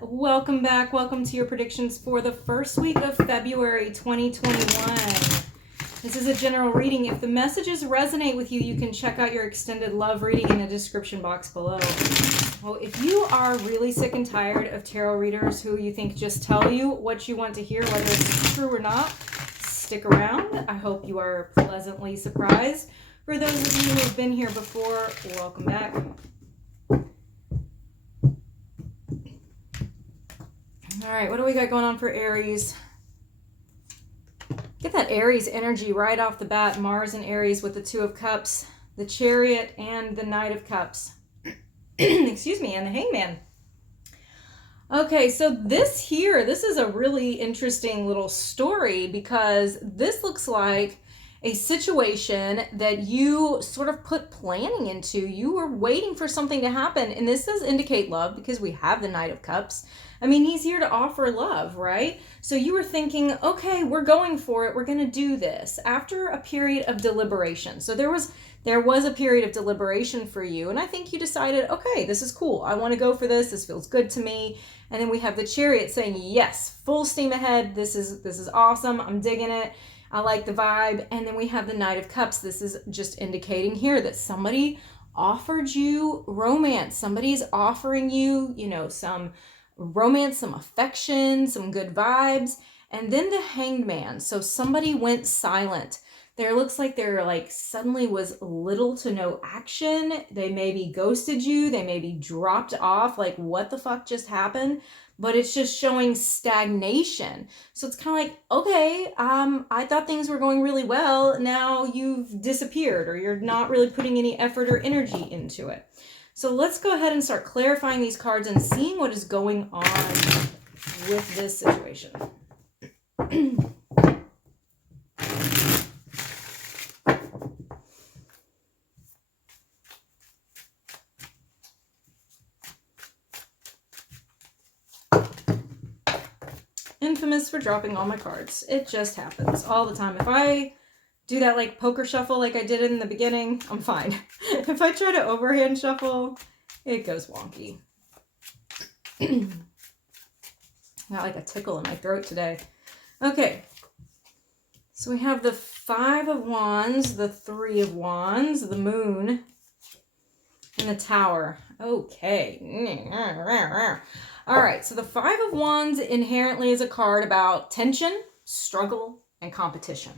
welcome back. Welcome to your predictions for the first week of February 2021. This is a general reading. If the messages resonate with you, you can check out your extended love reading in the description box below. Well, if you are really sick and tired of tarot readers who you think just tell you what you want to hear, whether it's true or not, stick around. I hope you are pleasantly surprised. For those of you who have been here before, welcome back. All right, what do we got going on for Aries? Get that Aries energy right off the bat. Mars and Aries with the Two of Cups, the Chariot, and the Knight of Cups. Excuse me, and the Hangman. Okay, so this is a really interesting little story because this looks like a situation that you sort of put planning into. You were waiting for something to happen, and this does indicate love because we have the Knight of Cups. I mean, he's here to offer love, right? So you were thinking, okay, we're going for it. We're going to do this after a period of deliberation. So there was a period of deliberation for you, and I think you decided, okay, this is cool. I want to go for this. This feels good to me. And then we have the Chariot saying, yes, full steam ahead. This is awesome. I'm digging it. I like the vibe. And then we have the Knight of Cups. This is just indicating here that somebody offered you romance. Somebody's offering you, some romance, some affection, some good vibes. And then the Hanged Man. So somebody went silent. There looks like there suddenly was little to no action. They maybe ghosted you. They maybe dropped off. Like, what the fuck just happened? But it's just showing stagnation. So it's kind of like, okay, I thought things were going really well. Now you've disappeared, or you're not really putting any effort or energy into it. So let's go ahead and start clarifying these cards and seeing what is going on with this situation. Infamous for dropping all my cards. It just happens all the time. If I do that like poker shuffle like I did in the beginning, I'm fine. If I try to overhand shuffle, it goes wonky. Got like a tickle in my throat today. Okay. So we have the Five of Wands, the Three of Wands, the Moon, and the Tower. Okay. All right, so the Five of Wands inherently is a card about tension, struggle, and competition.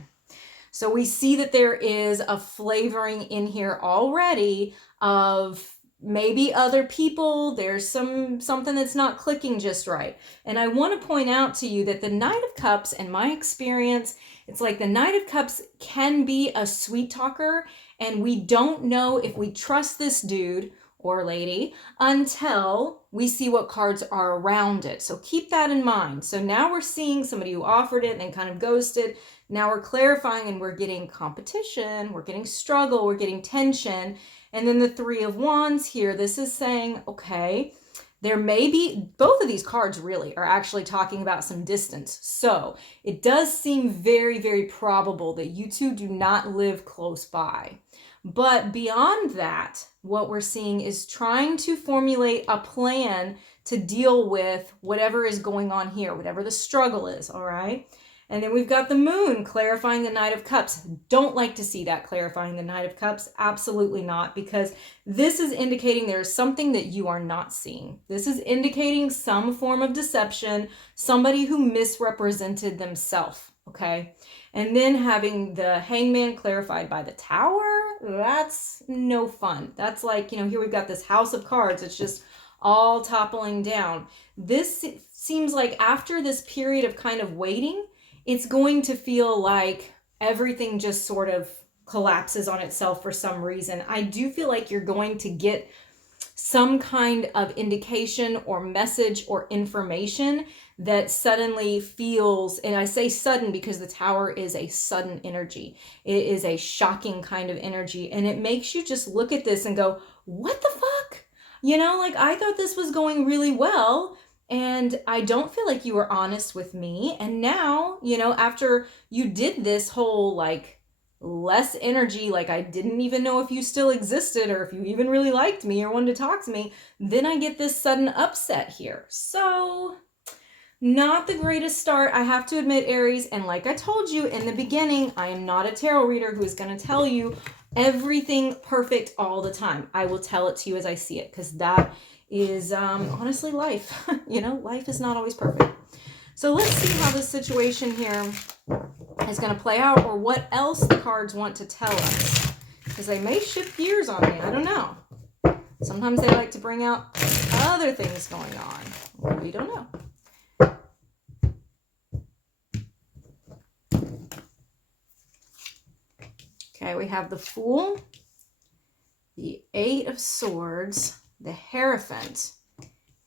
So we see that there is a flavoring in here already of maybe other people. There's something that's not clicking just right. And I want to point out to you that the Knight of Cups, in my experience, it's like the Knight of Cups can be a sweet talker, and we don't know if we trust this dude or lady until we see what cards are around it. So keep that in mind. So now we're seeing somebody who offered it and then kind of ghosted. Now we're clarifying and we're getting competition, we're getting struggle, we're getting tension. And then the Three of Wands here, this is saying, okay, there may be, both of these cards really are actually talking about some distance. So it does seem very, very probable that you two do not live close by. But beyond that, what we're seeing is trying to formulate a plan to deal with whatever is going on here, whatever the struggle is, all right? And then we've got the Moon clarifying the Knight of Cups. Don't like to see that clarifying the Knight of Cups. Absolutely not, because this is indicating there's something that you are not seeing. This is indicating some form of deception, somebody who misrepresented themselves, okay? And then having the Hangman clarified by the Tower, that's no fun. That's like, here we've got this house of cards. It's just all toppling down. This seems like after this period of kind of waiting, it's going to feel like everything just sort of collapses on itself for some reason. I do feel like you're going to get some kind of indication or message or information that suddenly feels, and I say sudden because the Tower is a sudden energy. It is a shocking kind of energy, and it makes you just look at this and go, what the fuck? I thought this was going really well, and I don't feel like you were honest with me. And now, after you did this whole less energy, like I didn't even know if you still existed or if you even really liked me or wanted to talk to me, then I get this sudden upset here. So not the greatest start, I have to admit, Aries. And like I told you in the beginning, I am not a tarot reader who is going to tell you everything perfect all the time. I will tell it to you as I see it, because that is honestly life. You know, life is not always perfect. So let's see how this situation here is going to play out, or what else the cards want to tell us, because they may shift gears on me. I don't know. Sometimes they like to bring out other things going on. We don't know. Okay, we have the Fool, the Eight of Swords, the Hierophant,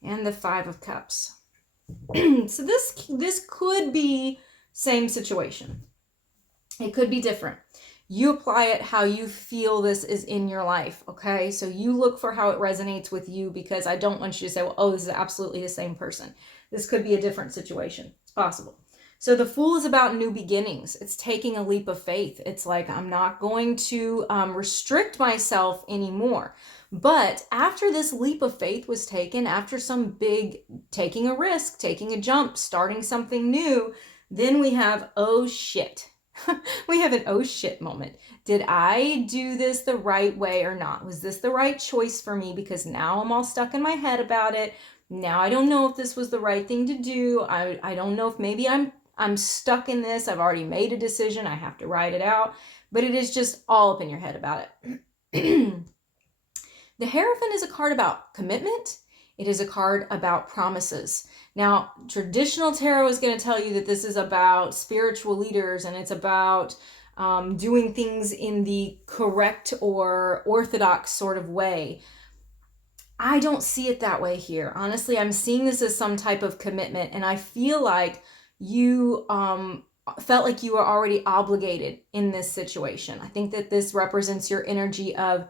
and the Five of Cups. So this could be same situation. It could be different. You apply it how you feel this is in your life, okay? So you look for how it resonates with you, because I don't want you to say, well, oh, this is absolutely the same person. This could be a different situation. It's possible. So the Fool is about new beginnings. It's taking a leap of faith. It's like, I'm not going to restrict myself anymore. But after this leap of faith was taken, after some big taking a risk, taking a jump, starting something new, then we have, oh shit. We have an oh shit moment. Did I do this the right way or not? Was this the right choice for me? Because now I'm all stuck in my head about it. Now I don't know if this was the right thing to do. I don't know if maybe I'm stuck in this. I've already made a decision. I have to write it out. But it is just all up in your head about it. The Hierophant is a card about commitment. It is a card about promises. Now, traditional tarot is going to tell you that this is about spiritual leaders, and it's about doing things in the correct or orthodox sort of way. I don't see it that way here. Honestly, I'm seeing this as some type of commitment, and I feel like you felt like you were already obligated in this situation. I think that this represents your energy of,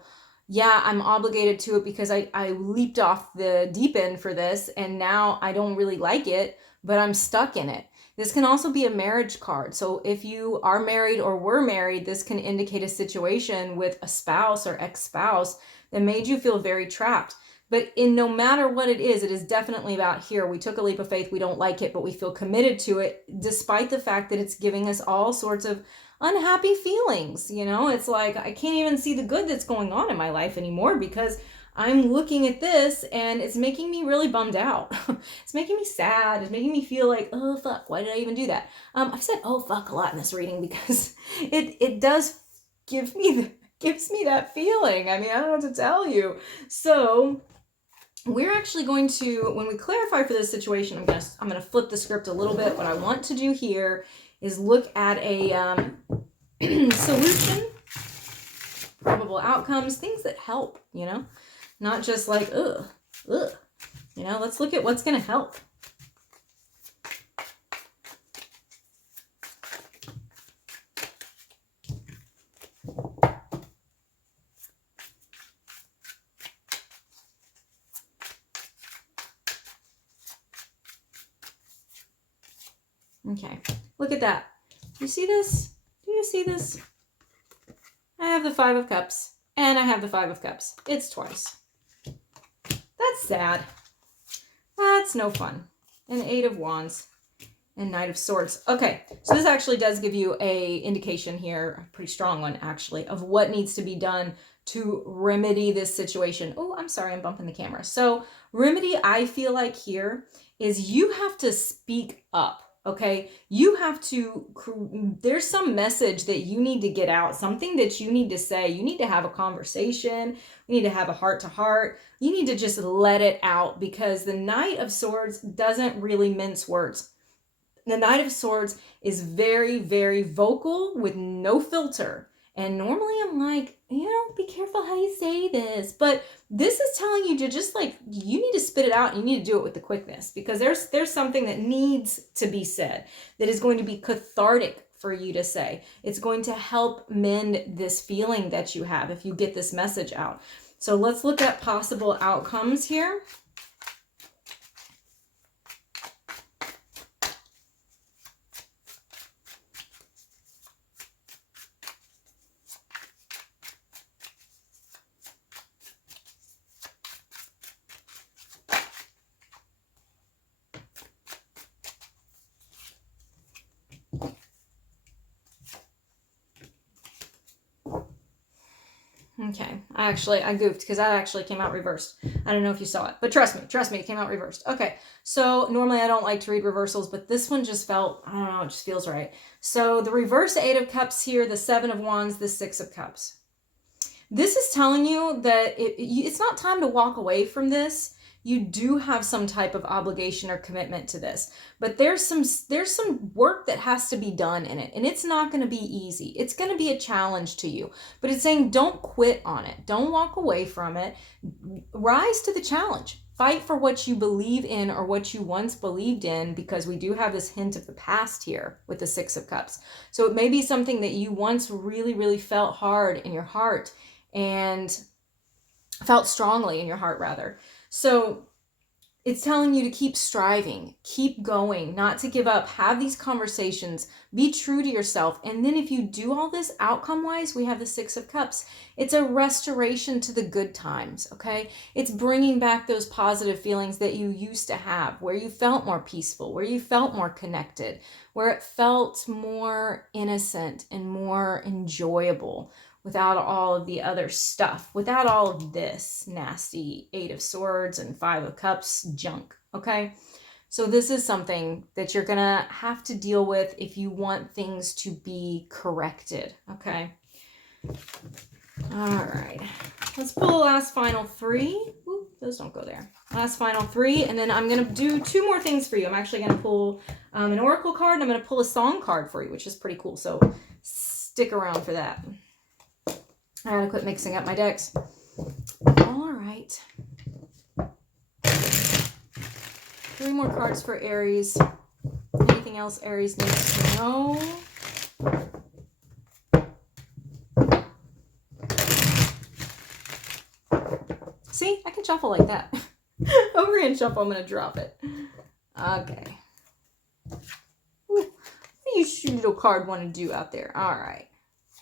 yeah, I'm obligated to it because I leaped off the deep end for this, and now I don't really like it, but I'm stuck in it. This can also be a marriage card. So if you are married or were married, this can indicate a situation with a spouse or ex-spouse that made you feel very trapped. But in no matter what it is definitely about here. We took a leap of faith. We don't like it, but we feel committed to it, despite the fact that it's giving us all sorts of unhappy feelings. You know, it's like, I can't even see the good that's going on in my life anymore, because I'm looking at this and it's making me really bummed out. It's making me sad. It's making me feel like, oh fuck, why did I even do that? I've said oh fuck a lot in this reading, because it does gives me that feeling. I mean, I don't know what to tell you. So we're actually going to, when we clarify for this situation, I'm gonna flip the script a little bit. What I want to do here is look at a solution, probable outcomes, things that help, you know, not just like, ugh, you know, let's look at what's going to help. Okay, look at that. You see this? Do you see this? I have the Five of Cups and I have the Five of Cups. It's twice. That's sad. That's no fun. An Eight of Wands and Knight of Swords. Okay, so this actually does give you a indication here, a pretty strong one actually, of what needs to be done to remedy this situation. Oh, I'm sorry, I'm bumping the camera. So remedy, I feel like here, is you have to speak up. Okay, you have to, there's some message that you need to get out, something that you need to say. You need to have a conversation. You need to have a heart to heart. You need to just let it out, because the Knight of Swords doesn't really mince words. The Knight of Swords is very, very vocal with no filter. And normally I'm like, you know, be careful how you say this. But this is telling you to just like, you need to spit it out and you need to do it with the quickness, because there's something that needs to be said that is going to be cathartic for you to say. It's going to help mend this feeling that you have if you get this message out. So let's look at possible outcomes here. Okay, I goofed because that actually came out reversed. I don't know if you saw it, but trust me, it came out reversed. Okay, so normally I don't like to read reversals, but this one just felt, I don't know, it just feels right. So the reverse Eight of Cups here, the Seven of Wands, the Six of Cups. This is telling you that it's not time to walk away from this. You do have some type of obligation or commitment to this, but there's some work that has to be done in it, and it's not going to be easy. It's going to be a challenge to you, but it's saying don't quit on it. Don't walk away from it. Rise to the challenge. Fight for what you believe in or what you once believed in, because we do have this hint of the past here with the Six of Cups. So it may be something that you once really, really felt hard in your heart and felt strongly in your heart, rather. So it's telling you to keep striving, keep going, not to give up, have these conversations, be true to yourself. And then if you do all this outcome-wise, we have the Six of Cups. It's a restoration to the good times, okay? It's bringing back those positive feelings that you used to have, where you felt more peaceful, where you felt more connected, where it felt more innocent and more enjoyable, without all of the other stuff, without all of this nasty Eight of Swords and Five of Cups junk, okay? So this is something that you're gonna have to deal with if you want things to be corrected, okay? All right, let's pull the last final three. Ooh, those don't go there. Last final three, and then I'm gonna do two more things for you. I'm actually gonna pull an oracle card, and I'm gonna pull a song card for you, which is pretty cool, so stick around for that. I gotta quit mixing up my decks. All right. 3 more cards for Aries. Anything else Aries needs to know? See, I can shuffle like that. Overhand shuffle, I'm gonna drop it. Okay. Ooh, what do you little card want to do out there? All right.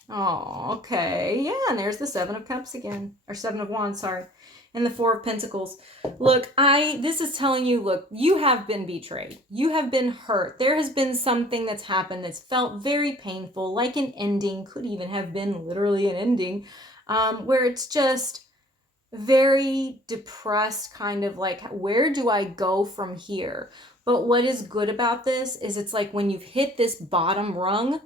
Oh, okay. Yeah, and there's the Seven of Cups again. Or Seven of Wands, sorry. And the Four of Pentacles. Look, this is telling you, look, you have been betrayed. You have been hurt. There has been something that's happened that's felt very painful, like an ending, could even have been literally an ending, where it's just very depressed, kind of like, where do I go from here? But what is good about this is it's like when you've hit this bottom rung,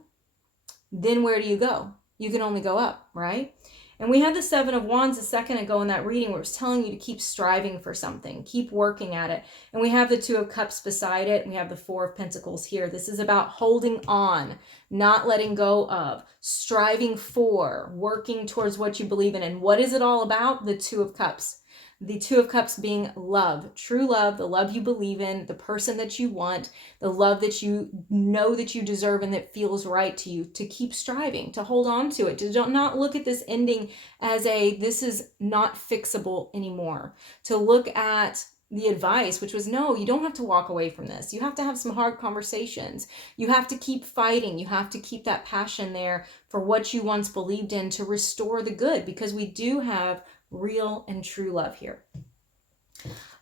then where do you go? You can only go up, right? And we had the Seven of Wands a second ago in that reading where it was telling you to keep striving for something, keep working at it. And we have the Two of Cups beside it, and we have the Four of Pentacles here. This is about holding on, not letting go of, striving for, working towards what you believe in. And what is it all about? The Two of Cups. The Two of Cups being love, true love, the love you believe in, the person that you want, the love that you know that you deserve and that feels right to you, to keep striving, to hold on to it, to not look at this ending as this is not fixable anymore. To look at the advice, which was, no, you don't have to walk away from this. You have to have some hard conversations. You have to keep fighting. You have to keep that passion there for what you once believed in to restore the good, because we do have real and true love here.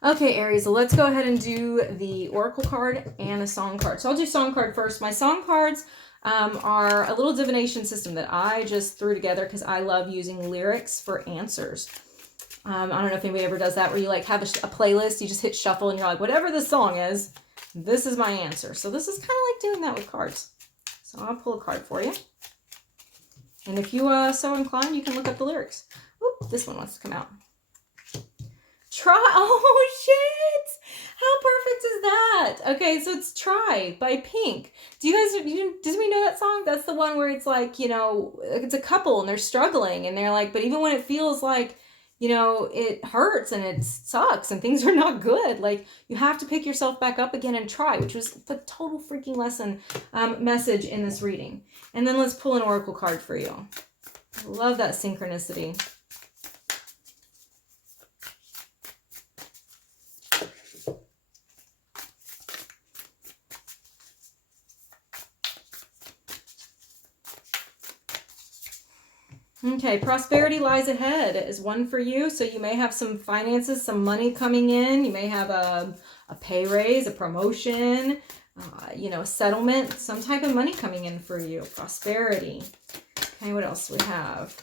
Okay, Aries, so let's go ahead and do the oracle card and a song card. So I'll do song card first. My song cards are a little divination system that I just threw together because I love using lyrics for answers. I don't know if anybody ever does that, where you like have a playlist, you just hit shuffle and you're like, whatever the song is, this is my answer. So this is kind of like doing that with cards. So I'll pull a card for you. And if you so inclined, you can look up the lyrics. Oop, this one wants to come out. Try. Oh, shit. How perfect is that? Okay, so it's Try by Pink. Does anybody know that song? That's the one where it's like, you know, it's a couple and they're struggling and they're like, but even when it feels like, you know, it hurts and it sucks and things are not good, like, you have to pick yourself back up again and try, which was the total freaking lesson message in this reading. And then let's pull an oracle card for you. I love that synchronicity. Okay, prosperity lies ahead is one for you. So you may have some finances, some money coming in. You may have a pay raise, a promotion, you know, a settlement, some type of money coming in for you. Prosperity. Okay, what else do we have?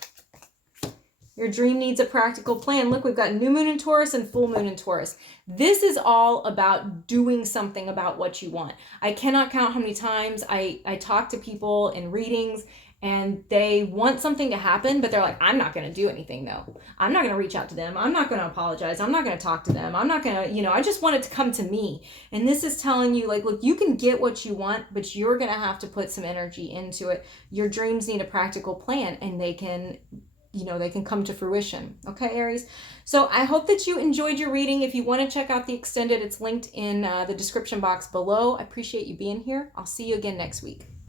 Your dream needs a practical plan. Look, we've got new moon in Taurus and full moon in Taurus. This is all about doing something about what you want. I cannot count how many times I talk to people in readings and they want something to happen, but they're like, I'm not going to do anything though. I'm not going to reach out to them. I'm not going to apologize. I'm not going to talk to them. I'm not going to, I just want it to come to me. And this is telling you, like, look, you can get what you want, but you're going to have to put some energy into it. Your dreams need a practical plan, and they can come to fruition. Okay, Aries? So I hope that you enjoyed your reading. If you want to check out the extended, it's linked in the description box below. I appreciate you being here. I'll see you again next week.